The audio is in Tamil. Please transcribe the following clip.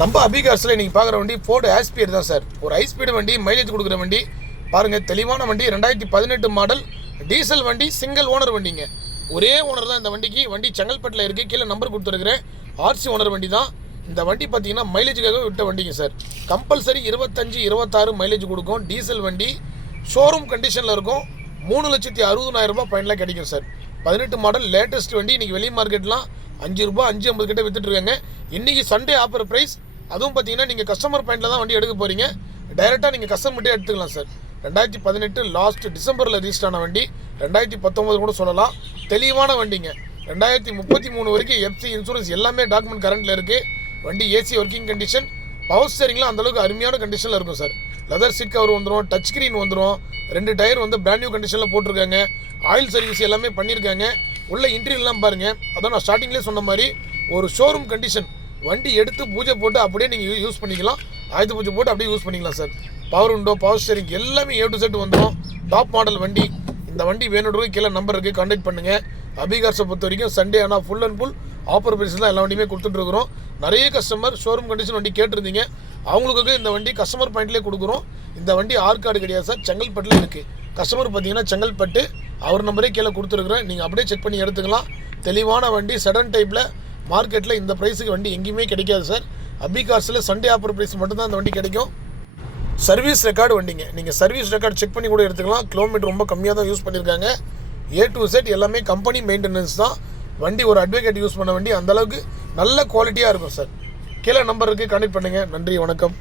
நம்ம அபிகார்ஸில் இன்றைக்கி பார்க்குற வண்டி ஃபோர்டு ஆஸ்பியர் தான் சார். ஒரு ஹை ஸ்பீடு வண்டி, மைலேஜ் கொடுக்குற வண்டி பாருங்கள். தெளிவான வண்டி, 2018 மாடல் டீசல் வண்டி, சிங்கிள் ஓனர் வண்டிங்க. ஒரே ஓனர் தான் இந்த வண்டிக்கு. வண்டி செங்கல்பட்டில் இருக்குது, கீழே நம்பர் கொடுத்துருக்குறேன். ஆர்சி ஓனர் வண்டி தான் இந்த வண்டி. பார்த்தீங்கன்னா மைலேஜுக்காக விட்ட வண்டிங்க சார். கம்பல்சரி 25-26 மைலேஜ் கொடுக்கும். டீசல் வண்டி, ஷோரூம் கண்டிஷனில் இருக்கும். 3,60,000 ரூபாய் ஃபைனலாக கிடைக்கும் சார். 18 மாடல் லேட்டஸ்ட் வண்டி. இன்றைக்கி வெளி மார்க்கெட்லாம் 5 ரூபா 5.50 கிட்ட விற்றுட்ருக்காங்க. இன்றைக்கி சண்டே ஆஃபர் ப்ரைஸ். அதுவும் பார்த்தீங்கன்னா நீங்கள் கஸ்டமர் பாயிண்டில் தான் வண்டி எடுக்க போகிறீங்க. டைரெக்டாக நீங்கள் கஸ்டமர்கிட்டே எடுத்துக்கலாம் சார். 2018 லாஸ்ட் டிசம்பரில் ரிஜிஸ்டர் ஆன வண்டி. 2019 கூட சொல்லலாம். தெளிவான வண்டிங்க. 2033 வரைக்கும் எஃப்சி இன்சூரன்ஸ் எல்லாமே டாக்குமெண்ட் கரண்ட்டில் இருக்குது. வண்டி ஏசி ஒர்க்கிங் கண்டிஷன், பவர் ஸ்டேரிங்லாம் அந்தளவுக்கு அருமையான கண்டிஷனில் இருக்கும் சார். லெதர் சீட் கவர் வந்துடும், டச் ஸ்க்ரீன் வந்துடும். 2 டயர் வந்து பிராண்ட் நியூ கண்டிஷனில் போட்டிருக்காங்க. ஆயில் சர்வீஸ் எல்லாமே பண்ணியிருக்காங்க. உள்ள இன்டீரியர்லாம் பாருங்கள். அதான் நான் ஸ்டார்டிங்லேயே சொன்ன மாதிரி ஒரு ஷோரூம் கண்டிஷன். வண்டி எடுத்து பூஜை போட்டு அப்படியே நீங்கள் யூஸ் பண்ணிக்கலாம். ஆயுத பூஜை போட்டு அப்படியே யூஸ் பண்ணிக்கலாம் sir. Power window, power steering எல்லாமே A to Z வந்துடும். டாப் மாடல் வண்டி. இந்த வண்டி வேணுன்றவங்க கீழே நம்பர் இருக்குது, கான்டாக்ட் பண்ணுங்கள். அபிகார்ஸை பொறுத்த வரைக்கும் சண்டே ஆனால் full and full offer price தான் எல்லா வண்டியுமே கொடுத்துட்ருக்குறோம். நிறைய கஸ்டமர் ஷோரூம் கண்டிஷன் வண்டி கேட்டிருந்தீங்க. அவங்களுக்கு இந்த வண்டி கஸ்டமர் பாயிண்ட்லேயே கொடுக்குறோம். இந்த வண்டி ஆர்காடு கிடையாது சார், செங்கல்பட்டில் இருக்குது. கஸ்டமர் பார்த்தீங்கன்னா செங்கல்பட்டு, அவர் நம்பரே கீழே கொடுத்துருக்குறேன். நீங்கள் அப்படியே செக் பண்ணி எடுத்துக்கலாம். தெளிவான வண்டி, சடன் டைப்பில். மார்க்கெட்டில் இந்த ப்ரைஸுக்கு வண்டி எங்கேயுமே கிடைக்காது சார். அபிகார்ஸில் சண்டே ஆஃபர் ப்ரைஸ் மட்டும்தான் இந்த வண்டி கிடைக்கும். சர்வீஸ் ரெக்கார்டு வண்டிங்க. நீங்கள் சர்வீஸ் ரெக்கார்டு செக் பண்ணி கூட எடுத்துக்கலாம். கிலோமீட்டர் ரொம்ப கம்மியாக தான் யூஸ் பண்ணியிருக்காங்க. A to Z எல்லாமே கம்பெனி மெயின்டெனன்ஸ் தான். வண்டி ஒரு அட்வொகேட் யூஸ் பண்ண வண்டி. அந்தளவுக்கு நல்ல குவாலிட்டியாக இருக்கும் சார். கீழே நம்பர் இருக்குது, கான்டாக்ட் பண்ணுங்கள். நன்றி, வணக்கம்.